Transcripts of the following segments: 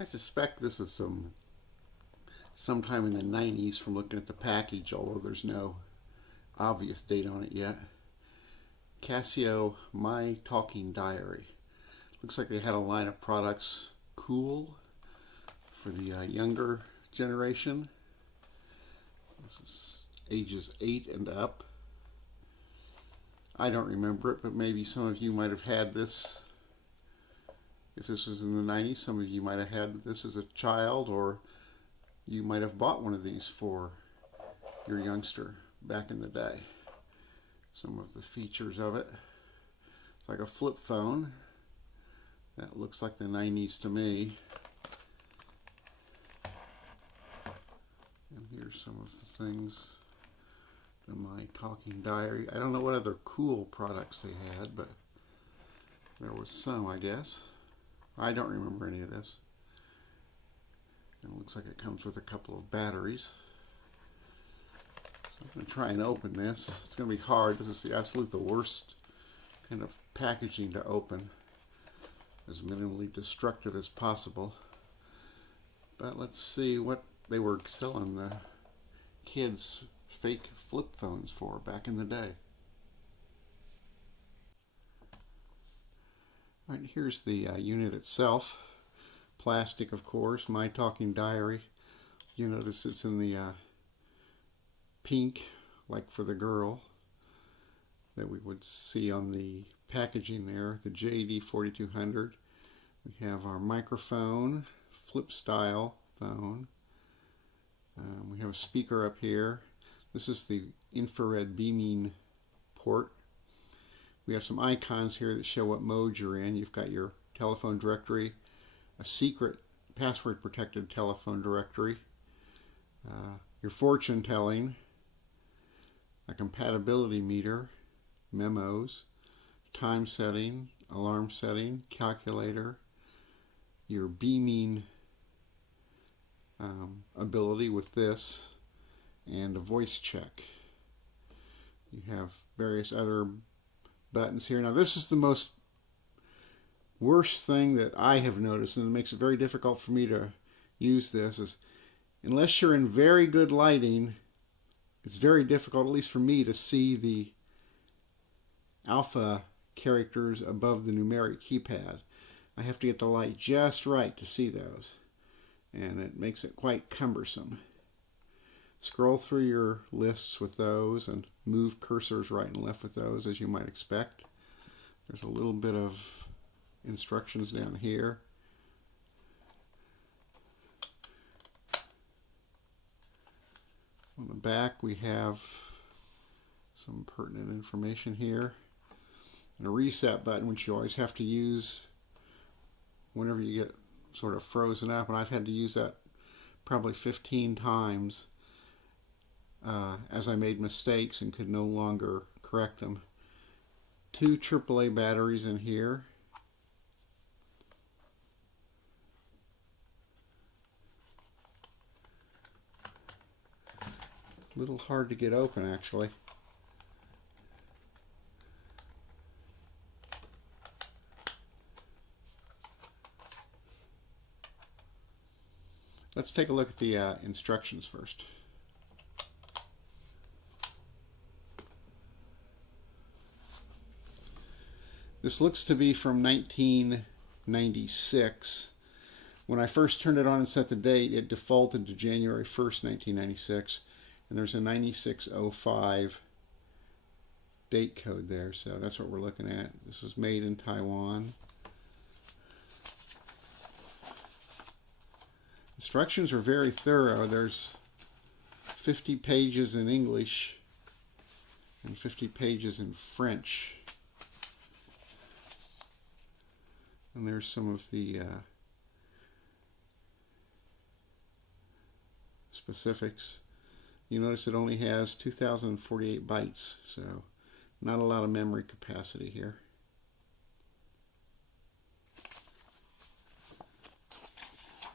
I suspect this is sometime in the 90s from looking at the package, although there's no obvious date on it yet. Casio My Talking Diary. Looks like they had a line of products, cool, for the younger generation. This is ages 8 and up. I don't remember it, but maybe some of you might have had this. If this was in the 90s, some of you might have had this as a child, or you might have bought one of these for your youngster back in the day. Some of the features of it. It's like a flip phone. That looks like the 90s to me. And here's some of the things in My Talking Diary. I don't know what other cool products they had, but there was some, I guess. I don't remember any of this. And it looks like it comes with a couple of batteries. So I'm going to try and open this. It's going to be hard. This is the worst kind of packaging to open. As minimally destructive as possible. But let's see what they were selling the kids fake flip phones for back in the day. All right, here's the unit itself. Plastic, of course. My Talking Diary. You notice it's in the pink, like for the girl, that we would see on the packaging there. The JD 4200. We have our microphone, flip style phone. We have a speaker up here. This is the infrared beaming port. We have some icons here that show what mode you're in. You've got your telephone directory, a secret password protected telephone directory, your fortune telling, a compatibility meter, memos, time setting, alarm setting, calculator, your beaming ability with this, and a voice check. You have various other buttons here. Now this is the most worst thing that I have noticed, and it makes it very difficult for me to use this, is unless you're in very good lighting, it's very difficult, at least for me, to see the alpha characters above the numeric keypad. I have to get the light just right to see those, and it makes it quite cumbersome. Scroll through your lists with those and move cursors right and left with those, as you might expect. There's a little bit of instructions down here. On the back we have some pertinent information here, and a reset button, which you always have to use whenever you get sort of frozen up, and I've had to use that probably 15 times as I made mistakes and could no longer correct them. 2 AAA batteries in here. A little hard to get open, actually. Let's take a look at the instructions first. This looks to be from 1996. When I first turned it on and set the date, it defaulted to January 1st, 1996, and there's a 9605 date code there, so that's what we're looking at. This is made in Taiwan. Instructions are very thorough. There's 50 pages in English and 50 pages in French. And there's some of the specifics. You notice it only has 2048 bytes, so not a lot of memory capacity here.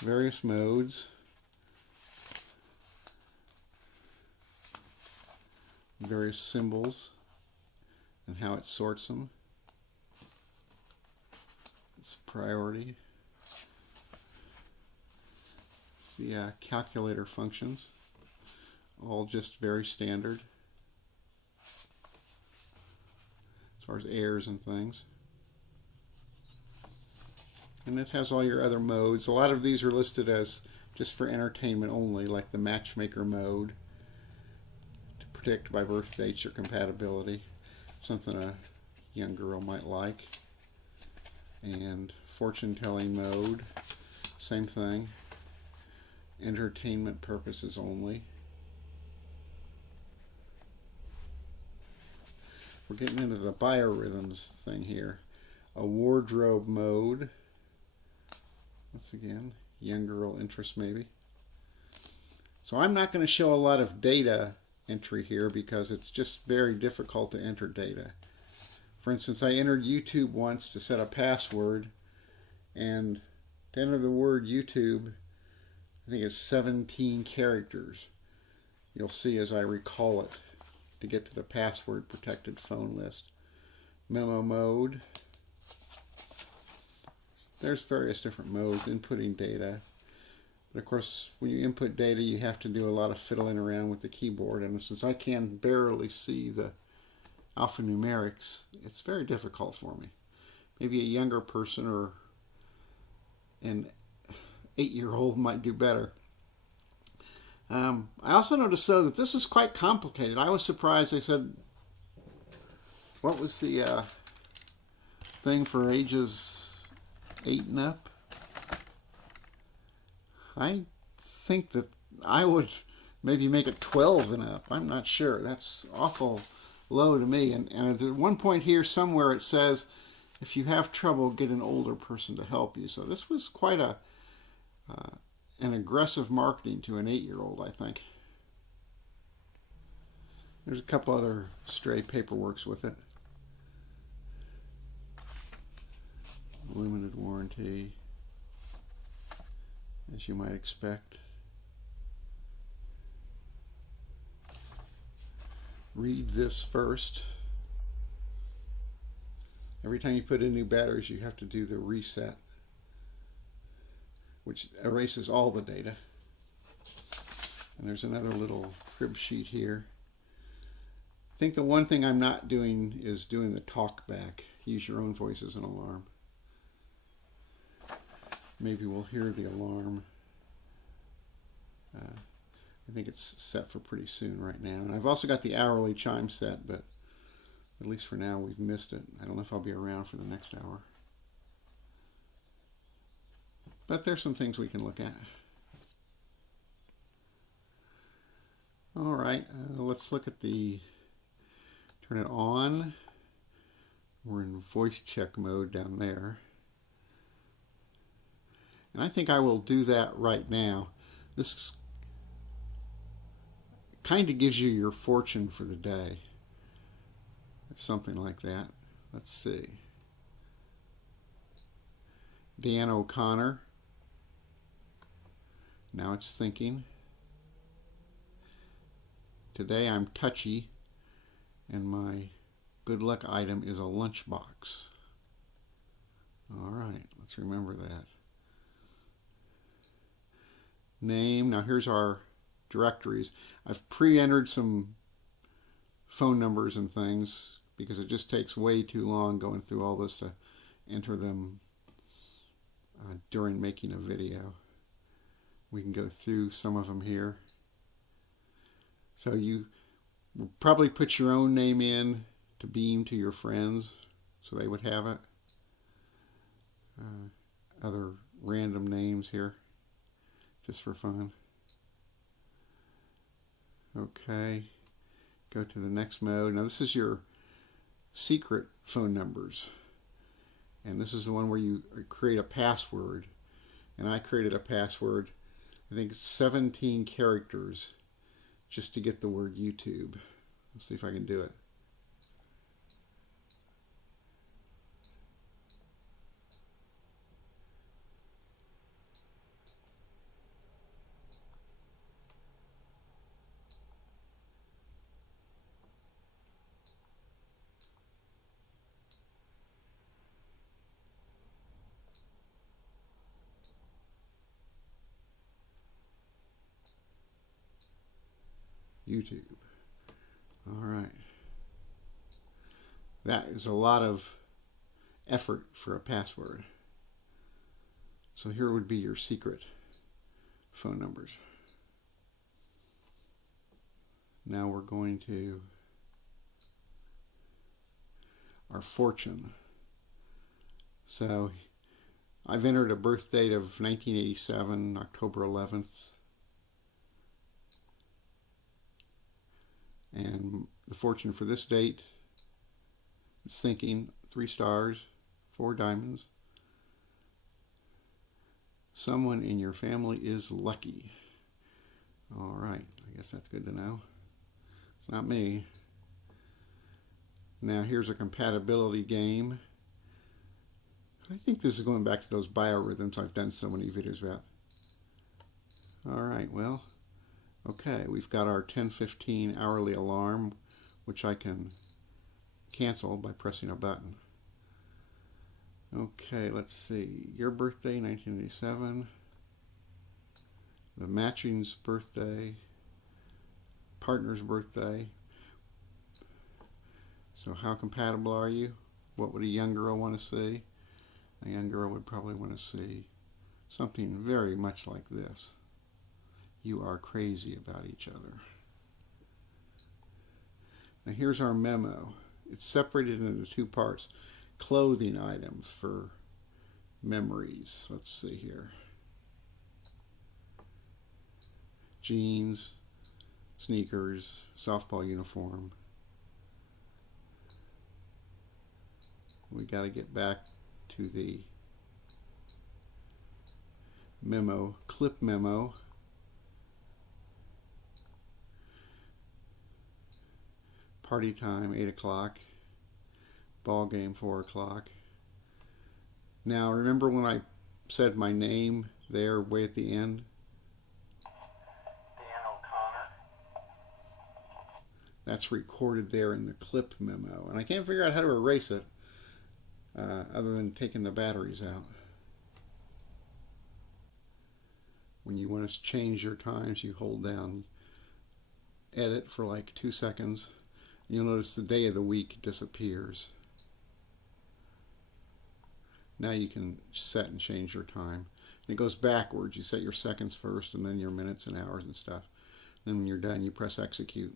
Various modes. Various symbols and how it sorts them. Its priority. the calculator functions, all just very standard as far as errors and things. And it has all your other modes. A lot of these are listed as just for entertainment only, like the matchmaker mode to predict by birth dates or compatibility, something a young girl might like. And fortune telling mode, same thing, entertainment purposes only. We're getting into the biorhythms thing here. A wardrobe mode. Once again, young girl interest maybe. So I'm not going to show a lot of data entry here because it's just very difficult to enter data. For instance, I entered YouTube once to set a password, and to enter the word YouTube, I think it's 17 characters. You'll see as I recall it to get to the password protected phone list. Memo Mode. There's various different modes, inputting data. But of course, when you input data, you have to do a lot of fiddling around with the keyboard. And since I can barely see the alphanumerics, it's very difficult for me. Maybe a younger person or an 8-year-old might do better. I also noticed, though, that this is quite complicated. I was surprised. They said, what was the thing for ages 8 and up? I think that I would maybe make it 12 and up. I'm not sure. That's awful low to me. And at one point here somewhere it says, if you have trouble, get an older person to help you. So this was quite an aggressive marketing to an 8-year-old, I think. There's a couple other stray paperworks with it. Limited warranty, as you might expect. Read this first. Every time you put in new batteries, you have to do the reset, which erases all the data. And there's another little crib sheet here. I think the one thing I'm not doing is doing the talk back. Use your own voice as an alarm. Maybe we'll hear the alarm. I think it's set for pretty soon right now. And I've also got the hourly chime set, but at least for now we've missed it. I don't know if I'll be around for the next hour. But there's some things we can look at. All right, let's look at the, turn it on. We're in voice check mode down there. And I think I will do that right now. This kind of gives you your fortune for the day. Something like that. Let's see. Dan O'Connor. Now it's thinking. Today I'm touchy, and my good luck item is a lunchbox. All right, let's remember that. Name. Now here's our directories. I've pre-entered some phone numbers and things because it just takes way too long going through all this to enter them during making a video. We can go through some of them here. So you will probably put your own name in to beam to your friends so they would have it. Other random names here, just for fun. Okay, go to the next mode. Now this is your secret phone numbers. And this is the one where you create a password. And I created a password, I think 17 characters, just to get the word YouTube. Let's see if I can do it. YouTube. All right. That is a lot of effort for a password. So here would be your secret phone numbers. Now we're going to our fortune. So I've entered a birth date of 1987, October 11th. And the fortune for this date is thinking 3 stars, 4 diamonds. Someone in your family is lucky. All right, I guess that's good to know. It's not me. Now here's a compatibility game. I think this is going back to those biorhythms I've done so many videos about. All right, well, okay, we've got our 10:15 hourly alarm, which I can cancel by pressing a button. Okay, let's see. Your birthday, 1987. The matching's birthday. Partner's birthday. So how compatible are you? What would a young girl want to see? A young girl would probably want to see something very much like this. You are crazy about each other. Now here's our memo. It's separated into 2 parts. Clothing items for memories. Let's see here. Jeans, sneakers, softball uniform. We got to get back to the memo, clip memo. Party time, 8 o'clock. Ball game, 4 o'clock. Now, remember when I said my name there way at the end? That's recorded there in the clip memo. And I can't figure out how to erase it other than taking the batteries out. When you want to change your times, you hold down edit for like 2 seconds. You'll notice the day of the week disappears. Now you can set and change your time. And it goes backwards. You set your seconds first and then your minutes and hours and stuff. Then when you're done, you press execute.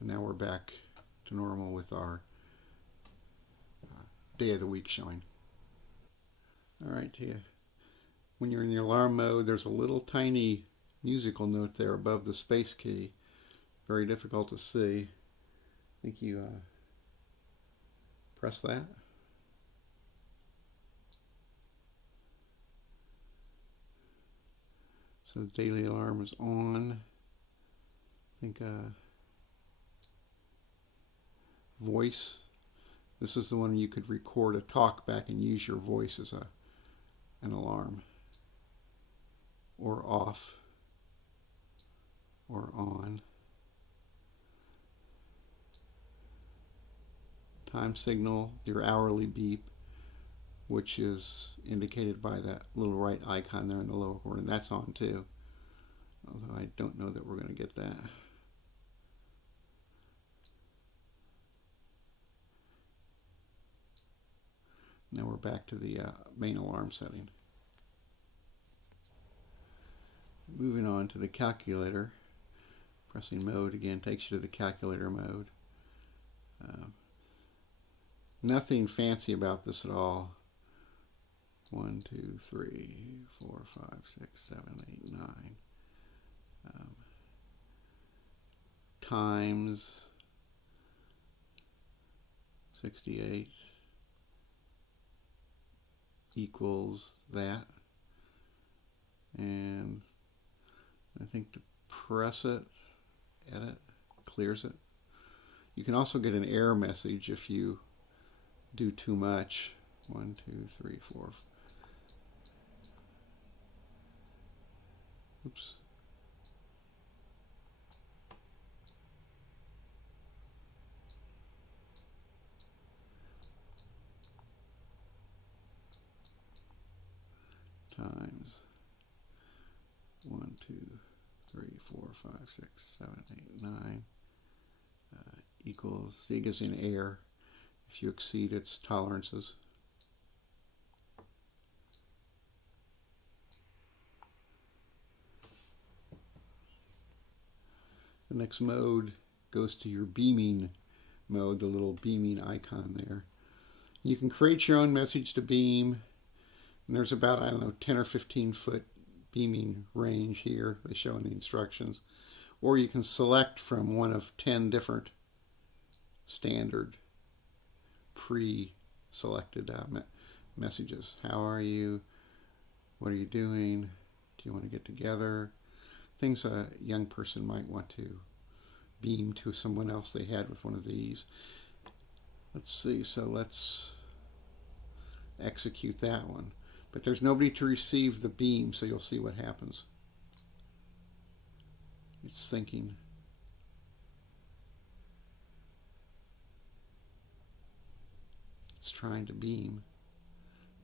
And now we're back to normal with our day of the week showing. All right, Tia. When you're in the alarm mode, there's a little tiny musical note there above the space key. Very difficult to see. I think you press that. So the daily alarm is on. I think voice. This is the one you could record a talk back and use your voice as an alarm. Or off. Or on. Time signal, your hourly beep, which is indicated by that little right icon there in the lower corner, and that's on too. Although I don't know that we're going to get that. Now we're back to the main alarm setting. Moving on to the calculator. Pressing mode again takes you to the calculator mode. Nothing fancy about this at all. 1, 2, 3, 4, 5, 6, 7, 8, 9. Times 68 equals that. And I think to press it, edit, clears it. You can also get an error message if you do too much. 1, 2, 3, 4. Oops. Times 1, 2, 3, 4, 5, 6, 7, 8, 9 equals, sig is in air if you exceed its tolerances. The next mode goes to your beaming mode, the little beaming icon there. You can create your own message to beam, and there's about, I don't know, 10 or 15 foot beaming range here, they show in the instructions. Or you can select from one of 10 different standard pre-selected messages. How are you? What are you doing? Do you want to get together? Things a young person might want to beam to someone else they had with one of these. Let's see, so let's execute that one. But there's nobody to receive the beam, so you'll see what happens. It's thinking. It's trying to beam,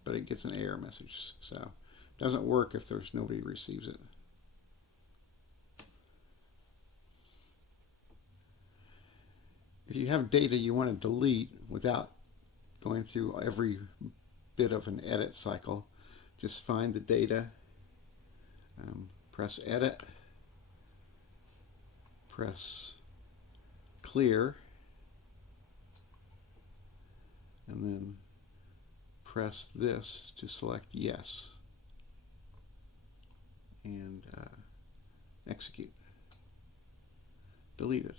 but it gets an error message, so it doesn't work if there's nobody who receives it. If you have data you want to delete without going through every bit of an edit cycle, just find the data, press edit, press clear, and then press this to select yes, and execute. Delete it.